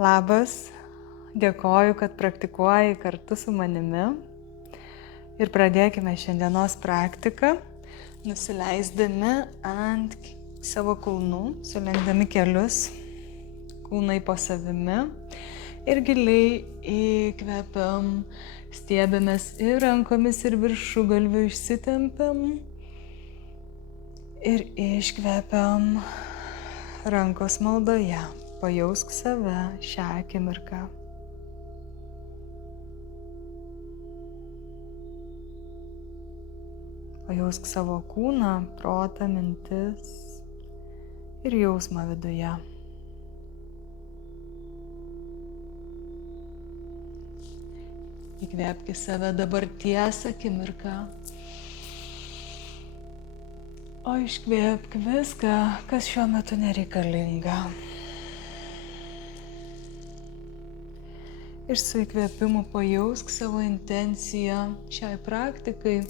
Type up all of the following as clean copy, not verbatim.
Labas, dėkoju, kad praktikuoji kartu su manimi. Ir pradėkime šiandienos praktiką, nusileisdami ant savo kulnų, sulenkdami kelius, kūnai po savimi ir giliai įkvepiam, stiebėmės ir rankomis ir viršugalviu išsitempiam ir iškvepiam rankos maldoje. Pajausk save šią akimirką. Pajausk savo kūną, protą, mintis ir jausmą viduje. Įkvėpk į save dabarties akimirką, o iškvėpk viską, kas šiuo metu nereikalinga. Ir su įkvėpimu pajausk savo intenciją šiai praktikai,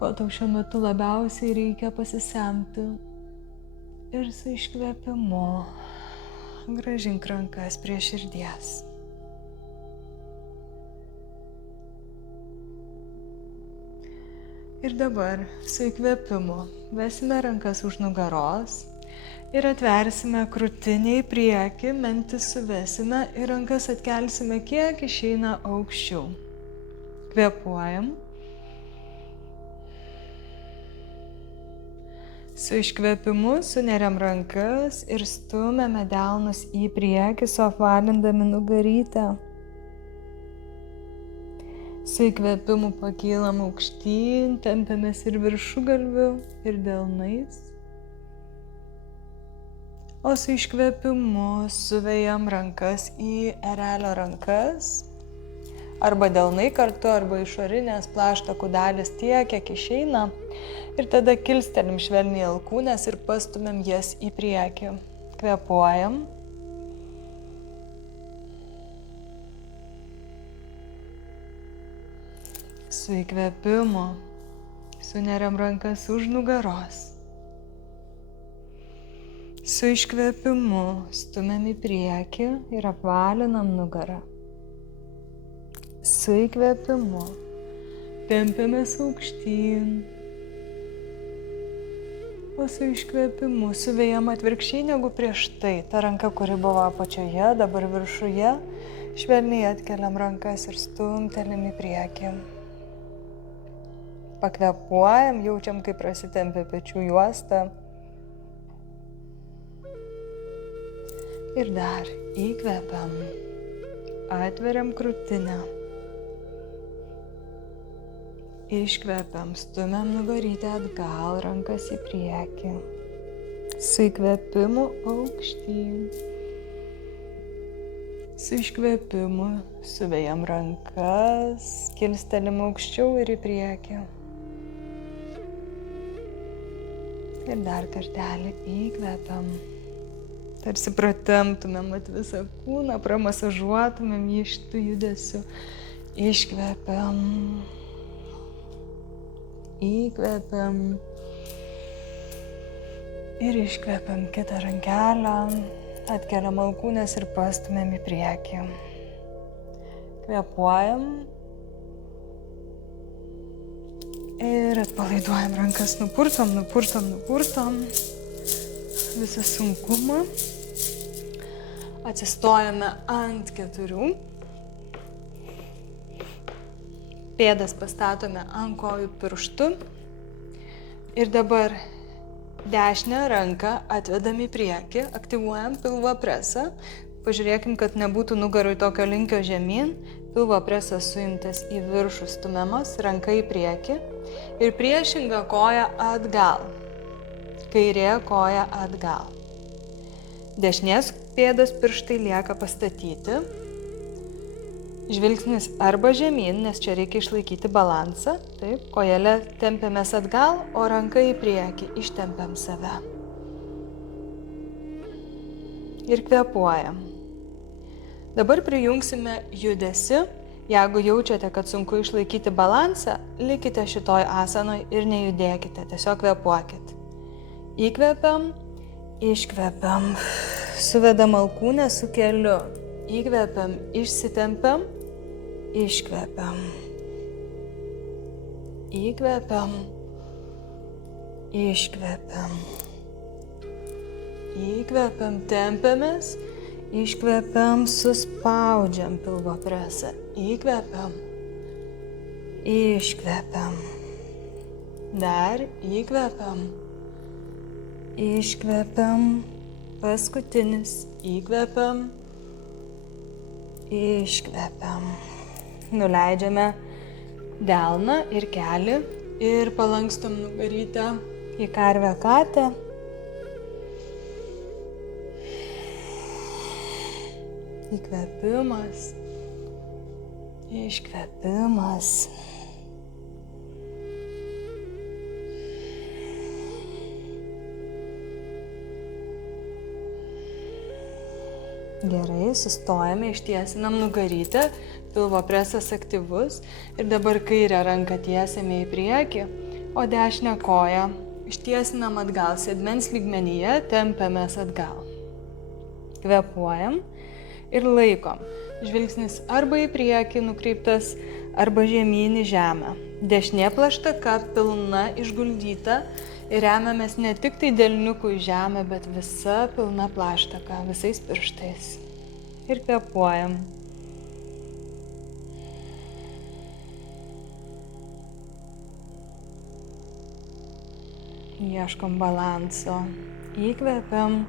ko tau šiuo metu labiausiai reikia pasisemti. Ir su iškvėpimu grąžink rankas prie širdies. Ir dabar su įkvėpimu vesime rankas už nugaros ir atversime krūtinę į priekį, mentis suvesime ir rankas atkelsime kiek išeina aukščiau. Kvėpuojam. Su iškvėpimu suneriam rankas ir stumiame delnus į priekį, suapvalindami nugarytę. Su įkvėpimu pakylam aukštyn, tempiamės ir viršugalviu, ir delnais. O su iškvėpimu suvejam rankas į erelio rankas, arba delnai kartu, arba išorinės plaštakų dalys tiek, kiek išeina. Ir tada kilstelim švelniai alkūnes ir pastumėm jas į priekį. Kvėpuojam. Su įkvėpimu suneriam rankas už nugaros. Su iškvėpimu stumiam į priekį ir apvalinam nugarą. Su įkvėpimu tempiamės aukštyn. O su iškvėpimu suvejam atvirkščiai negu prieš tai. Ta ranka, kuri buvo apačioje, dabar viršuje. Švelniai atkeliam rankas ir stumtelim į priekį. Pakvėpuojam, jaučiam, kaip prasitempia pečių juosta. Ir dar įkvepiam, atveriam krūtinę, iškvepiam, stumiam nugarytę atgal, rankas į priekį, su įkvėpimu aukštyn, su iškvėpimu suvejam rankas, kilstelim aukščiau ir į priekį. Ir dar kartelį įkvepiam. Tarsi pratemptumėm visą kūną, pramasažuotumėm jį šitų judesių. Iškvepiam. Įkvepiam. Ir iškvepiam kitą rankelę. Atkeliam alkūnes ir pastumėm į priekį. Kvėpuojam. Ir atpalaiduojam rankas, nupurtom. Visą sunkumą. Atsistojame ant 4. Pėdas pastatome ant kojų pirštų. Ir dabar dešinę ranką atvedam į priekį, aktyvuojam pilvo presą. Pažiūrėkim, kad nebūtų nugarui tokio linkio žemyn. Pilvo presas suimtas į viršų stumiamas, ranka į priekį. Ir priešinga koja atgal. Kairė koja atgal. Dešinės pėdos pirštai lieka pastatyti. Žvilgsnis arba žemyn, nes čia reikia išlaikyti balansą. Taip, kojelę tempiamės atgal, o ranka į priekį ištempiam save. Ir kvėpuojam. Dabar prijungsime judesi. Jeigu jaučiate, kad sunku išlaikyti balansą, likite šitoj asanoj ir nejudėkite, tiesiog kvėpuokit. Įkvepiam, iškvepiam, suvedam alkūnę su keliu. Įkvepiam, išsitempiam, iškvepiam. Įkvepiam, iškvepiam. Įkvepiam, tempiamės, iškvepiam, suspaudžiam pilvo presą. Įkvepiam, iškvepiam. Dar įkvepiam, iškvepiam. Paskutinis. Įkvepiam, iškvepiam. Nuleidžiame delną ir kelį ir palankstom nugarytę į karvę katę. Įkvėpimas, iškvėpimas. Gerai, sustojame, ištiesinam nugarytę, pilvo presas aktyvus ir dabar kairę ranką tiesiame į priekį, o dešinę koją ištiesinam atgal, sėdmens lygmenyje, tempiamės atgal. Kvėpuojam ir laikom. Žvilgsnis arba į priekį nukreiptas, arba žemyn į žemę. Dešinė plaštaka pilna išguldyta ir remiamės ne tik tai delniuku į žemę, bet visa pilna plaštaka, visais pirštais. Ir kvėpuojam. Ieškom balanso. Įkvepiam,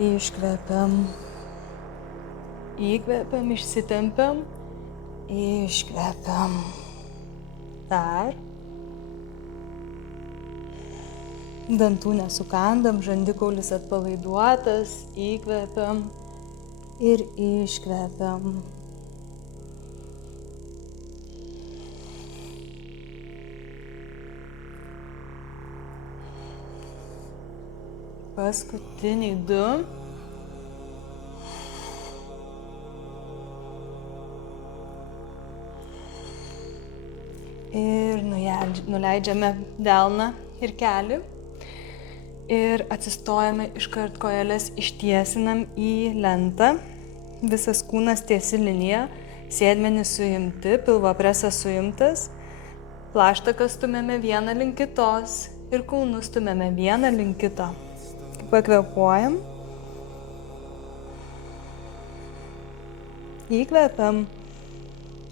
iškvepiam. Įkvepiam, išsitempiam, iškvepiam. Dar. Dantų nesukandam, žandikaulis atpalaiduotas, įkvepiam ir iškvepiam. Paskutiniai 2. Ir nuleidžiame delną ir kelį. Ir atsistojame iškart kojeles ištiesinam į lentą. Visas kūnas tiesi linija, sėdmenys suimti, pilvo presas suimtas. Plaštaką stumiame vieną link kitos ir kulnus stumiame vieną link kito. Pakvėpuojam. Įkvepiam.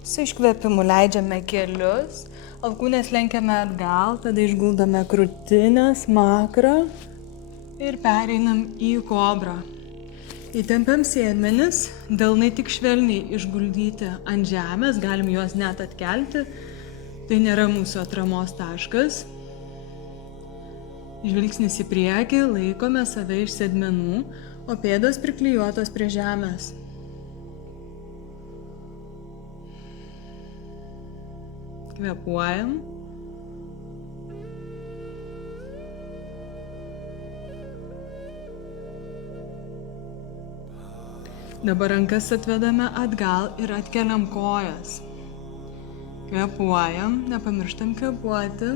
Su iškvėpimu leidžiame kelius. Alkūnės lenkiame atgal, tada išguldome krūtinę, smakrą ir pereinam į kobrą. Įtempiam sėdmenis, delnai tik švelniai išguldyti ant žemės, galim juos net atkelti. Tai nėra mūsų atramos taškas. Žvilgsnis į priekį, laikome save iš sėdmenų, o pėdos priklijuotos prie žemės. Kvėpuojam. Dabar rankas atvedame atgal ir atkeliam kojas. Kvėpuojam, nepamirštam kvėpuoti.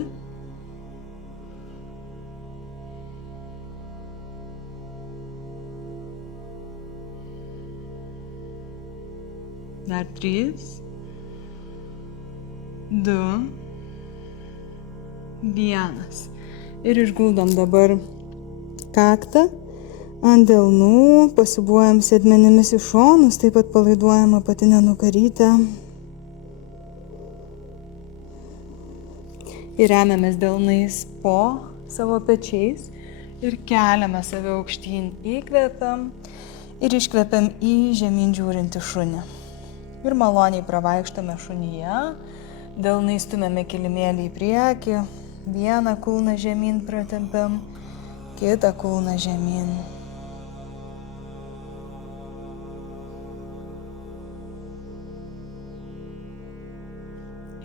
Dar 3. 2, 1. Ir išguldom dabar kaktą ant delnų, pasibuojam sėdmenimis į šonus, taip pat palaiduojam apatinę nugarytę. Ir remiamės delnais po savo pečiais ir keliame save aukštyn. Įkvepiam ir iškvepiam į žemyn žiūrintį šunį. Ir maloniai pravaikštame šunyje. Delnai stumiame kilimėlį į priekį, vieną kulną žemyn pratempiam, kitą kulną žemyn.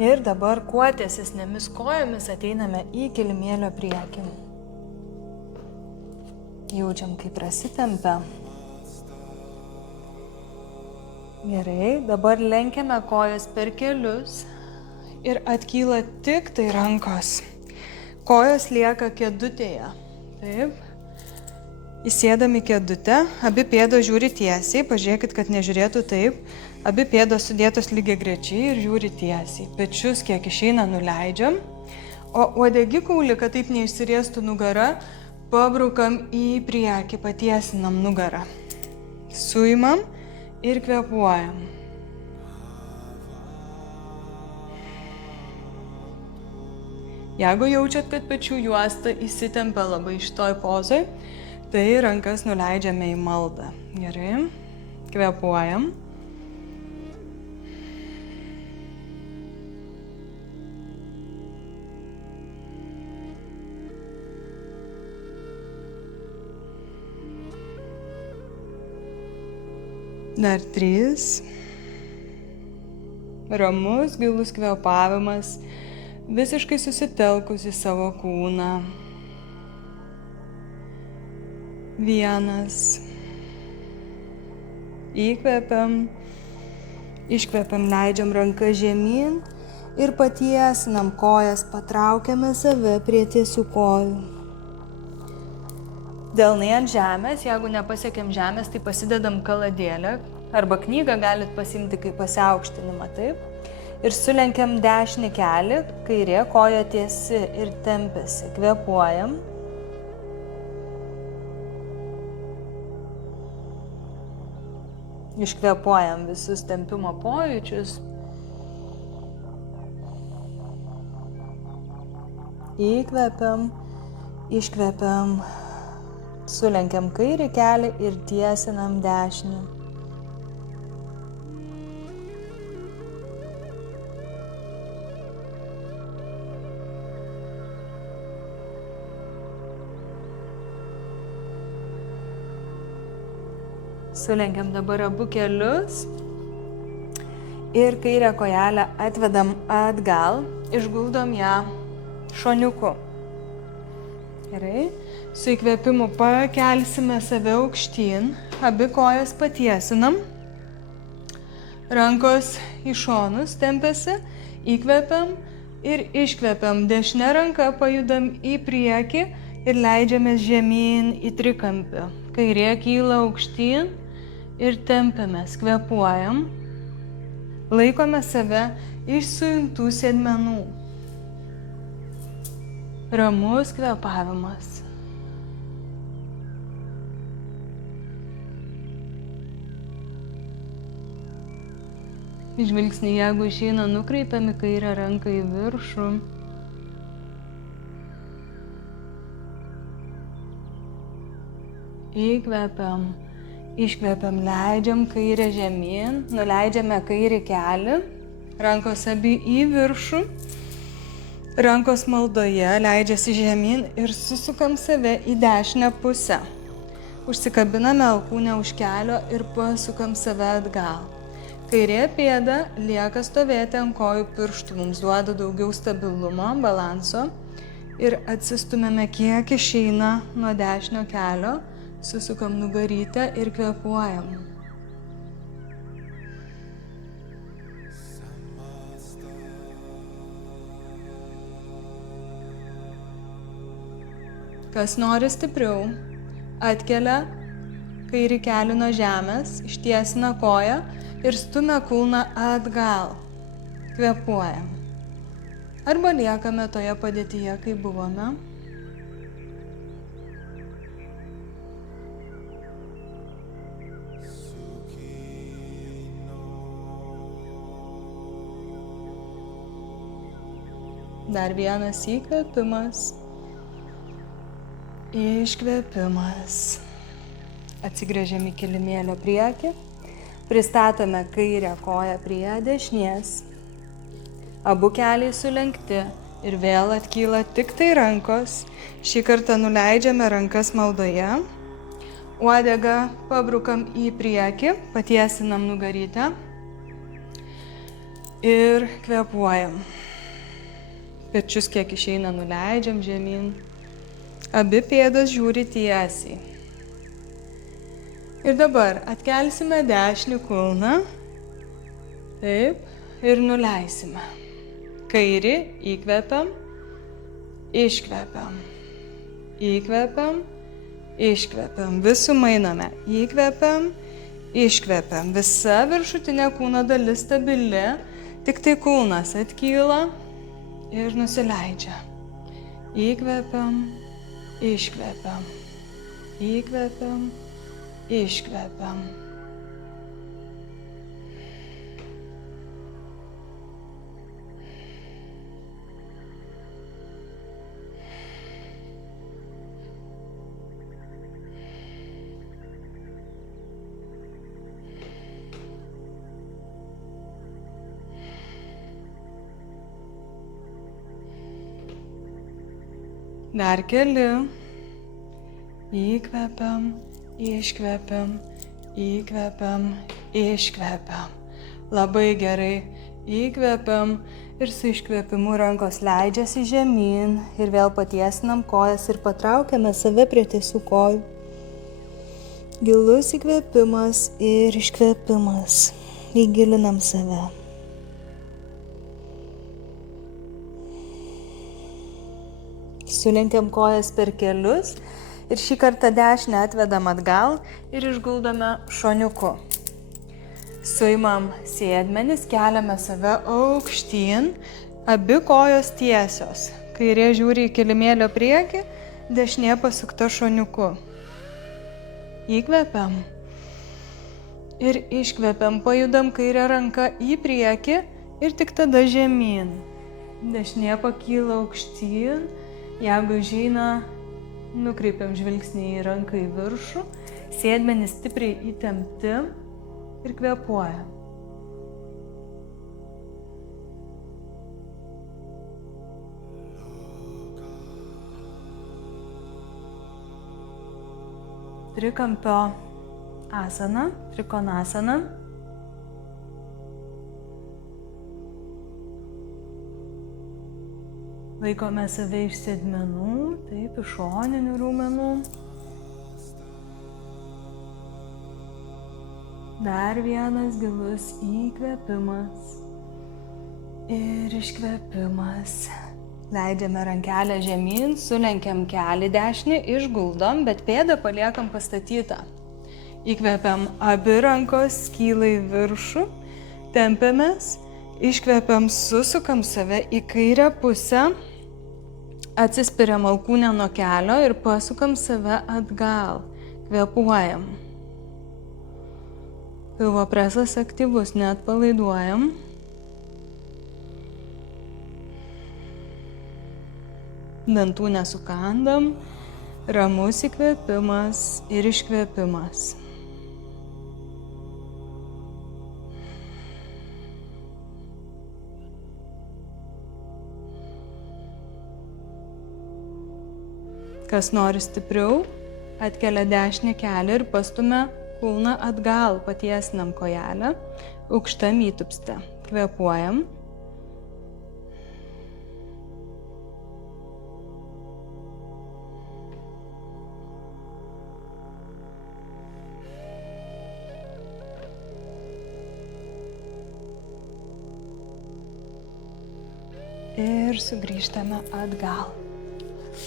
Ir dabar kuo tiesesnėmis kojomis ateiname į kilimėlio priekį. Jaučiam, kaip prasitempia. Gerai, dabar lenkiame kojas per kelius. Ir atkyla tik tai rankos. Kojos lieka kėdutėje. Taip. Įsėdam į kėdutę, abi pėdos žiūri tiesiai, pažiūrėkit, kad nežiūrėtų taip. Abi pėdos sudėtos lygiagrečiai ir žiūri tiesiai. Pečius kiek išeina nuleidžiam, o uodegikaulį, kad taip neišsiriestų nugara, pabraukam į priekį, patiesinam nugarą. Suimam ir kvėpuojam. Jeigu jaučiat, kad pečių juosta įsitempia labai šitoj pozoj, tai rankas nuleidžiame į maldą. Gerai. Kvėpuojam. Dar 3. Ramus, gilus kvėpavimas, visiškai susitelkus į savo kūną. 1. Įkvepiam, iškvepiam, leidžiam ranką žemyn ir patiesinam kojas, patraukiame save prie tiesių kojų. Delnai ant žemės, jeigu nepasiekėm žemės, tai pasidedam kaladėlę arba knygą galit pasiimti kaip pasiaukštinimą, taip? Ir sulenkiam dešinį kelį, kairė koja tiesi ir tempiasi. Kvėpuojam. Iškvėpuojam visus tempimo pojūčius. Įkvepiam, iškvepiam, sulenkiam kairį kelį ir tiesinam dešinį. Sulenkiam dabar abu kelius ir kairę kojelę atvedam atgal, išguldom ją šoniuku. Gerai. Su įkvėpimu pakelsime save aukštyn, abi kojas patiesinam, rankos į šonus tempiasi, įkvepiam ir iškvepiam. Dešinė ranka pajudam į priekį ir leidžiamės žemyn į trikampį. Kairė kyla aukštyn ir tempiamės, kvėpuojam, laikome save iš sujungtų sėdmenų. Ramus kvėpavimas. Žvilgsnį, jeigu išeina, nukreipiam į kairę ranką į viršų. Įkvepiam. Iškvepiam, leidžiam kairę žemyn, nuleidžiame kairį kelį, rankos abi į viršų, rankos maldoje leidžiasi žemyn ir susukam save į dešinę pusę. Užsikabiname alkūnę už kelio ir pasukam save atgal. Kairė pėda lieka stovėti ant kojų pirštų, mums duoda daugiau stabilumo, balanso ir atsistumėme kiek išeina nuo dešinio kelio. Susukam nugarytę ir kvėpuojam. Kas nori stipriau, atkelia kairį kelį nuo žemės, ištiesina koją ir stumia kulną atgal. Kvėpuojam. Arba liekame toje padėtyje, kai buvome. Dar vienas įkvėpimas, iškvėpimas. Atsigręžiam į kilimėlio priekį, pristatome kairę koją prie dešinės, abu keliai sulenkti ir vėl atkyla tik tai rankos. Šį kartą nuleidžiame rankas maldoje, uodegą pabrukam į priekį, patiesinam nugarytę ir kvėpuojam. Pečius kiek išeina nuleidžiam žemyn. Abi pėdos žiūri tiesiai. Ir dabar atkelsime dešinį kulną. Taip. Ir nuleisime. Kairį įkvepiam, iškvepiam. Įkvepiam, iškvepiam, vis sumainame, įkvepiam, iškvepiam, visa viršutinė kūno dalis stabili, tik tai kūnas atkyla ir nusileidžia. Įkvepiam, iškvepiam, įkvepiam, iškvepiam. Dar keli. Įkvepiam, iškvepiam, įkvepiam, iškvepiam. Labai gerai. Įkvepiam ir su iškvepimu rankos leidžiasi žemyn ir vėl patiesinam kojas ir patraukiame save prie tiesių kojų. Gilus įkvepimas ir iškvepimas. Įgilinam save. Sulenkiam kojas per kelius ir šį kartą dešinę atvedam atgal ir išguldome šoniuku. Suimam sėdmenis, keliame save aukštyn, abi kojos tiesios. Kairė žiūri į kilimėlio priekį, dešinė pasukta šoniuku. Įkvepiam ir iškvepiam, pajudam kairę ranką į priekį ir tik tada žemyn. Dešinė pakyla aukštyn. Jeigu išeina, nukreipiam žvilgsnį į ranką į viršų, sėdmenys stipriai įtempti ir kvėpuojam. Trikampio asana, trikonasana. Laikome save iš sėdmenų, taip, iš šoninių raumenų. Dar vienas gilus įkvėpimas ir iškvėpimas. Leidžiame rankelę žemyn, sulenkiam kelį dešinį, išguldom, bet pėdą paliekam pastatytą. Įkvepiam, abi rankos kyla į viršų, tempiamės, iškvepiam, susukam save į kairę pusę. Atsispiriam alkūnę nuo kelio ir pasukam save atgal. Kvėpuojam. Pilvo presas aktyvus, neatpalaiduojam. Dantų nesukandam. Ramus įkvėpimas ir iškvėpimas. Kas nori stipriau, atkelia dešinį kelią ir pastumia kūną atgal, patiesinam kojelę, aukštam įtupste. Kvėpuojam. Ir sugrįžtame atgal.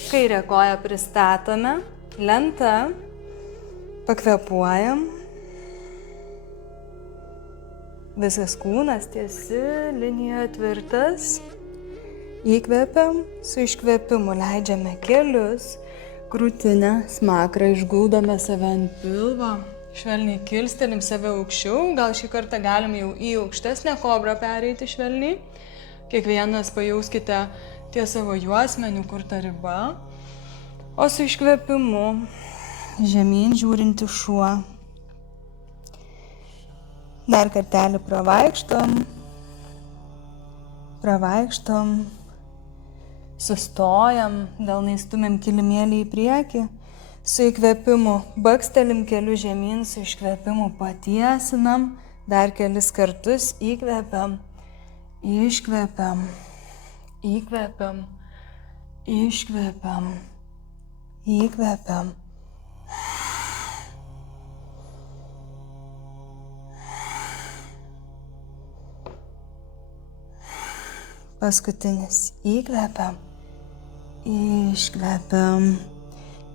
Kairę koją pristatome, lenta, pakvėpuojam. Visas kūnas tiesi, linija tvirtas. Įkvepiam, su iškvėpimu leidžiame kelius, krūtinę, smakrą, išguldome save ant pilvo. Švelniai kilstelim save aukščiau, gal šį kartą galim jau į aukštesnę kobrą pereiti švelniai. Kiekvienas pajauskite ties savo juosmeniu, kur ta riba. O su iškvėpimu žemyn žiūrinti šuo. Dar kartelį pravaikštom, sustojam, delnais stumiam kilimėlį į priekį. Su įkvėpimu bakstelim keliu žemyn, su iškvėpimu patiesinam. Dar kelis kartus įkvepiam, iškvepiam, įkvepiam, iškvepiam, įkvepiam. Paskutinis įkvepiam, iškvepiam,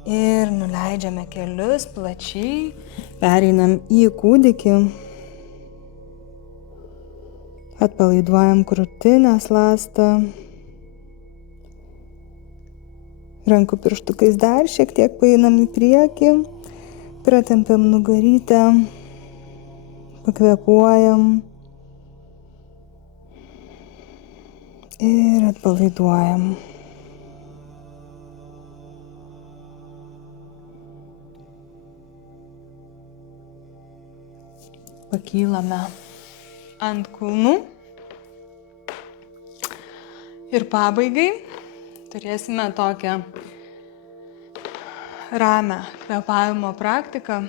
Ir nuleidžiame kelius plačiai. Pereinam į kūdikį. Atpalaiduojam krūtinės ląstą. Rankų pirštukais dar šiek tiek paeinam į priekį. Pratempiam nugarytę. Pakvėpuojam. Ir atpalaiduojam. Pakylame ant kulnų. Ir pabaigai turėsime tokią ramią kvėpavimo praktiką.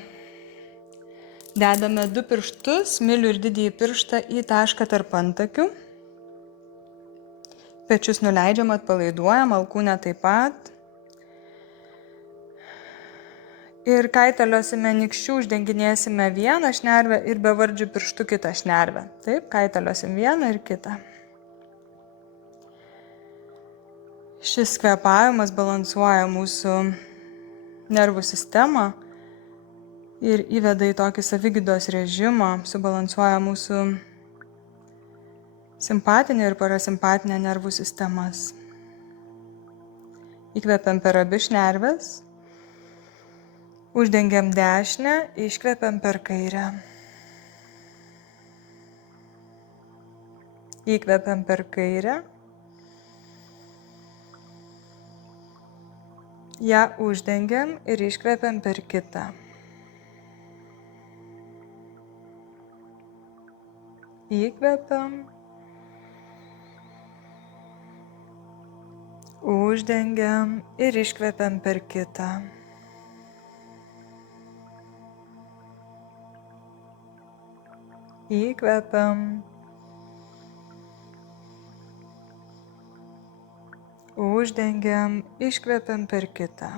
Dedame 2 pirštus, smilių ir didįjį pirštą į tašką tarp antakių. Pečius nuleidžiam, atpalaiduojam, alkūnę taip pat. Ir kaitaliosime nykščių, uždenginėsime vieną šnervę ir bevardžių pirštų kitą šnervę. Taip, kaitaliosim vieną ir kitą. Šis kvėpavimas balansuoja mūsų nervų sistemą ir įveda į tokį savigydos režimą, subalansuoja mūsų simpatinę ir parasimpatinę nervų sistemas. Įkvepiam per abi šnerves. Uždengiam dešinę, iškvepiam per kairę. Įkvepiam per kairę. Ja uždengiam ir iškvepiam per kitą. Įkvepiam. Uždengiam ir iškvepiam per kitą. Įkvepiam. Uždengiam, iškvepiam per kitą.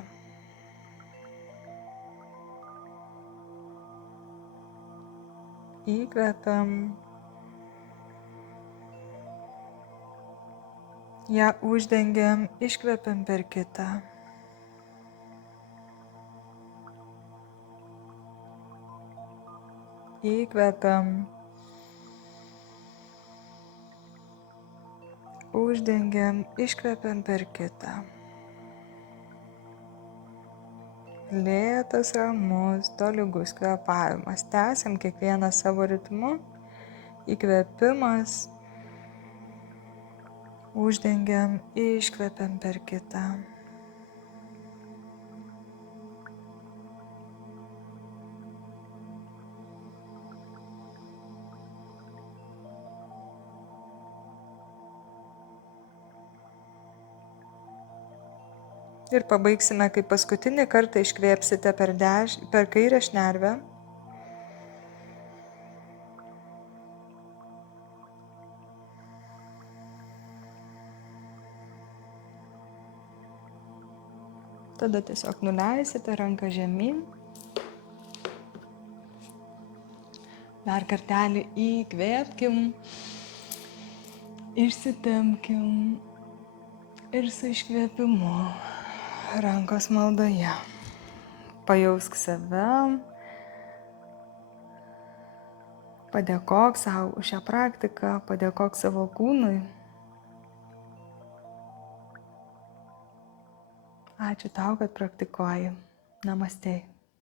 Įkvepiam. Ja uždengiam, iškvepiam per kitą. Įkvepiam. Uždengiam, iškvepiam per kitą. Lėtas, ramus, tolygus kvėpavimas. Tęsiam kiekvieną savo ritmu. Įkvėpimas. Uždengiam, iškvepiam per kitą. Ir pabaigsime, kai paskutinį kartą iškvėpsite per kairę šnervę. Tada tiesiog nuleisite ranką žemyn. Dar kartelį įkvėpkim, išsitempkim ir su iškvėpimu rankos maldoje. Pajausk save, padėkok sau už šią praktiką, padėkok savo kūnui. Ačiū tau, kad praktikuoji. Namastė.